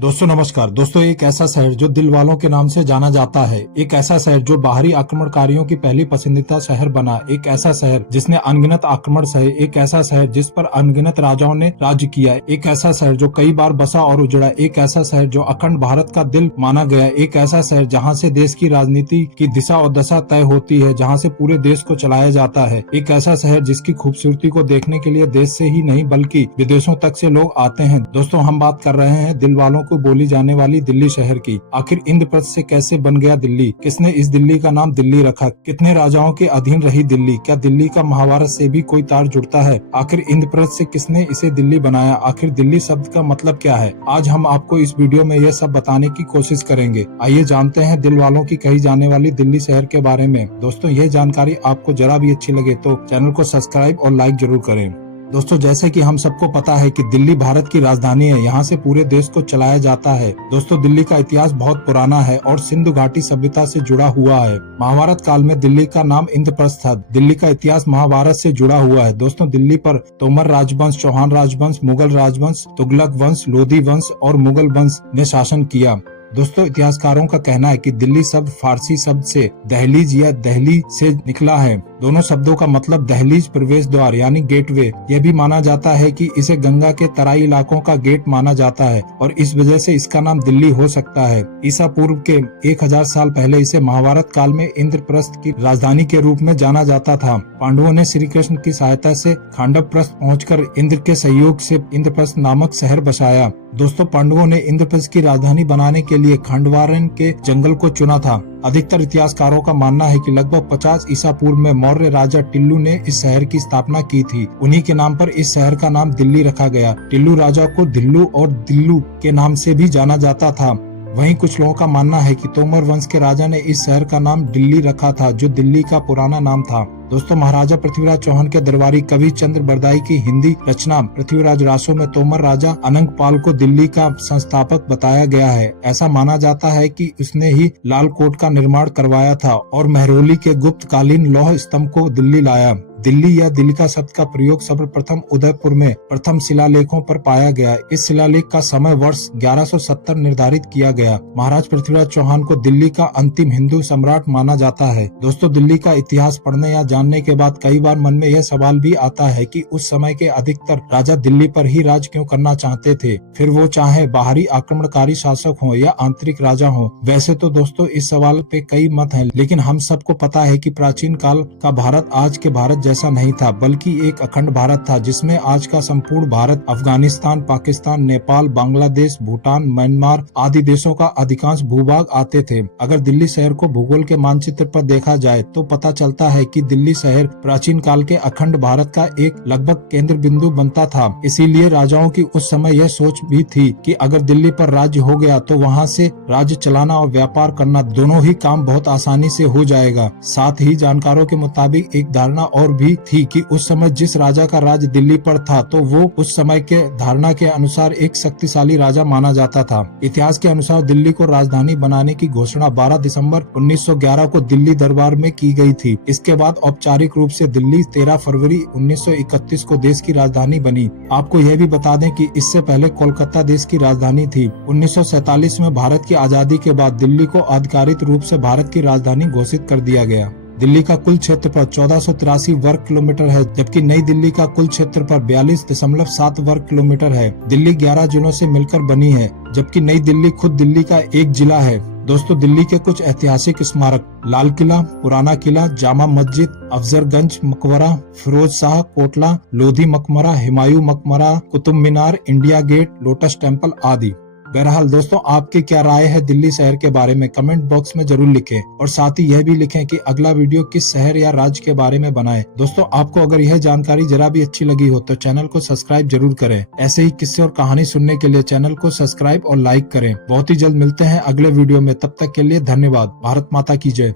दोस्तों नमस्कार। दोस्तों एक ऐसा शहर जो दिल वालों के नाम से जाना जाता है, एक ऐसा शहर जो बाहरी आक्रमणकारियों की पहली पसंदीदा शहर बना, एक ऐसा शहर जिसने अनगिनत आक्रमण सहे, एक ऐसा शहर जिस पर अनगिनत राजाओं ने राज्य किया, एक ऐसा शहर जो कई बार बसा और उजड़ा, एक ऐसा शहर जो अखंड भारत का दिल माना गया, एक ऐसा शहर जहाँ से देश की राजनीति की दिशा और दशा तय होती है, जहाँ से पूरे देश को चलाया जाता है, एक ऐसा शहर जिसकी खूबसूरती को देखने के लिए देश से ही नहीं बल्कि विदेशों तक से लोग आते हैं। दोस्तों हम बात कर रहे हैं दिल वालों को बोली जाने वाली दिल्ली शहर की। आखिर इंद्रप्रस्थ से कैसे बन गया दिल्ली? किसने इस दिल्ली का नाम दिल्ली रखा? कितने राजाओं के अधीन रही दिल्ली? क्या दिल्ली का महाभारत से भी कोई तार जुड़ता है? आखिर इंद्रप्रस्थ से किसने इसे दिल्ली बनाया? आखिर दिल्ली शब्द का मतलब क्या है? आज हम आपको इस वीडियो में यह सब बताने की कोशिश करेंगे। आइए जानते हैं दिल वालों की कही जाने वाली दिल्ली शहर के बारे में। दोस्तों यह जानकारी आपको जरा भी अच्छी लगे तो चैनल को सब्सक्राइब और लाइक जरूर करें। दोस्तों जैसे कि हम सबको पता है कि दिल्ली भारत की राजधानी है, यहाँ से पूरे देश को चलाया जाता है। दोस्तों दिल्ली का इतिहास बहुत पुराना है और सिंधु घाटी सभ्यता से जुड़ा हुआ है। महाभारत काल में दिल्ली का नाम इंद्रप्रस्थ था। दिल्ली का इतिहास महाभारत से जुड़ा हुआ है। दोस्तों दिल्ली पर तोमर राजवंश, चौहान राजवंश, मुगल राजवंश, तुगलक वंश, लोधी वंश और मुगल वंश ने शासन किया। दोस्तों इतिहासकारों का कहना है कि दिल्ली शब्द फारसी शब्द से दहलीज या दहली से निकला है। दोनों शब्दों का मतलब दहलीज प्रवेश द्वार यानी गेटवे। यह भी माना जाता है कि इसे गंगा के तराई इलाकों का गेट माना जाता है और इस वजह से इसका नाम दिल्ली हो सकता है। ईसा पूर्व के 1000 साल पहले इसे महाभारत काल में इंद्रप्रस्थ की राजधानी के रूप में जाना जाता था। पांडवों ने श्री कृष्ण की सहायता से खांडवप्रस्थ पहुंचकर इंद्र के सहयोग से इंद्रप्रस्थ नामक शहर बसाया। दोस्तों पांडवों ने इंद्रप्रस्थ की राजधानी बनाने के लिए खांडवारन के जंगल को चुना था। अधिकतर इतिहासकारों का मानना है कि लगभग 50 ईसा पूर्व में मौर्य राजा टिल्लू ने इस शहर की स्थापना की थी। उन्हीं के नाम पर इस शहर का नाम दिल्ली रखा गया। टिल्लू राजा को दिल्लू और दिल्लू के नाम से भी जाना जाता था। वहीं कुछ लोगों का मानना है कि तोमर वंश के राजा ने इस शहर का नाम दिल्ली रखा था, जो दिल्ली का पुराना नाम था। दोस्तों महाराजा पृथ्वीराज चौहान के दरबारी कवि चंद्र बरदाई की हिंदी रचना पृथ्वीराज रासो में तोमर राजा अनंगपाल को दिल्ली का संस्थापक बताया गया है। ऐसा माना जाता है कि उसने ही लाल कोट का निर्माण करवाया था और महरौली के गुप्तकालीन लौह स्तंभ को दिल्ली लाया। दिल्ली या दिल्ली शब्द का प्रयोग सर्वप्रथम उदयपुर में प्रथम शिलालेखों पर पाया गया। इस शिलालेख का समय वर्ष 1170 निर्धारित किया गया। महाराज पृथ्वीराज चौहान को दिल्ली का अंतिम हिंदू सम्राट माना जाता है। दोस्तों दिल्ली का इतिहास पढ़ने या जानने के बाद कई बार मन में यह सवाल भी आता है कि उस समय के अधिकतर राजा दिल्ली पर ही राज क्यों करना चाहते थे, फिर वो चाहे बाहरी आक्रमणकारी शासक हो या आंतरिक राजा हो। वैसे तो दोस्तों इस सवाल पे कई मत हैं, लेकिन हम सबको पता है कि प्राचीन काल का भारत आज के भारत जैसा नहीं था, बल्कि एक अखंड भारत था जिसमें आज का संपूर्ण भारत अफगानिस्तान, पाकिस्तान, नेपाल, बांग्लादेश, भूटान, म्यांमार आदि देशों का अधिकांश भूभाग आते थे। अगर दिल्ली शहर को भूगोल के मानचित्र पर देखा जाए तो पता चलता है कि दिल्ली शहर प्राचीन काल के अखंड भारत का एक लगभग केंद्र बिंदु बनता था। इसीलिए राजाओं की उस समय यह सोच भी थी कि अगर दिल्ली पर राज्य हो गया तो वहाँ से राज्य चलाना और व्यापार करना दोनों ही काम बहुत आसानी से हो जाएगा। साथ ही जानकारों के मुताबिक एक धारणा और भी थी कि उस समय जिस राजा का राज दिल्ली पर था तो वो उस समय के धारणा के अनुसार एक शक्तिशाली राजा माना जाता था। इतिहास के अनुसार दिल्ली को राजधानी बनाने की घोषणा 12 दिसंबर 1911 को दिल्ली दरबार में की गई थी। इसके बाद औपचारिक रूप से दिल्ली 13 फरवरी 1931 को देश की राजधानी बनी। आपको यह भी बता दें कि इससे पहले कोलकाता देश की राजधानी थी। 1947 में भारत की आजादी के बाद दिल्ली को आधिकारिक रूप से भारत की राजधानी घोषित कर दिया गया। दिल्ली का कुल क्षेत्रफल 1483 वर्ग किलोमीटर है, जबकि नई दिल्ली का कुल क्षेत्रफल 42.7 वर्ग किलोमीटर है। दिल्ली 11 जिलों से मिलकर बनी है, जबकि नई दिल्ली खुद दिल्ली का एक जिला है। दोस्तों दिल्ली के कुछ ऐतिहासिक स्मारक: लाल किला, पुराना किला, जामा मस्जिद, अफजलगंज मकबरा, फिरोज शाह कोटला, लोधी मकबरा, हुमायूं मकबरा, Qutub Minar, India gate, lotus temple आदि। बहरहाल दोस्तों आपकी क्या राय है दिल्ली शहर के बारे में कमेंट बॉक्स में जरूर लिखें और साथ ही यह भी लिखें कि अगला वीडियो किस शहर या राज्य के बारे में बनाएं। दोस्तों आपको अगर यह जानकारी जरा भी अच्छी लगी हो तो चैनल को सब्सक्राइब जरूर करें। ऐसे ही किस्से और कहानी सुनने के लिए चैनल को सब्सक्राइब और लाइक करें। बहुत ही जल्द मिलते हैं अगले वीडियो में, तब तक के लिए धन्यवाद। भारत माता की जय।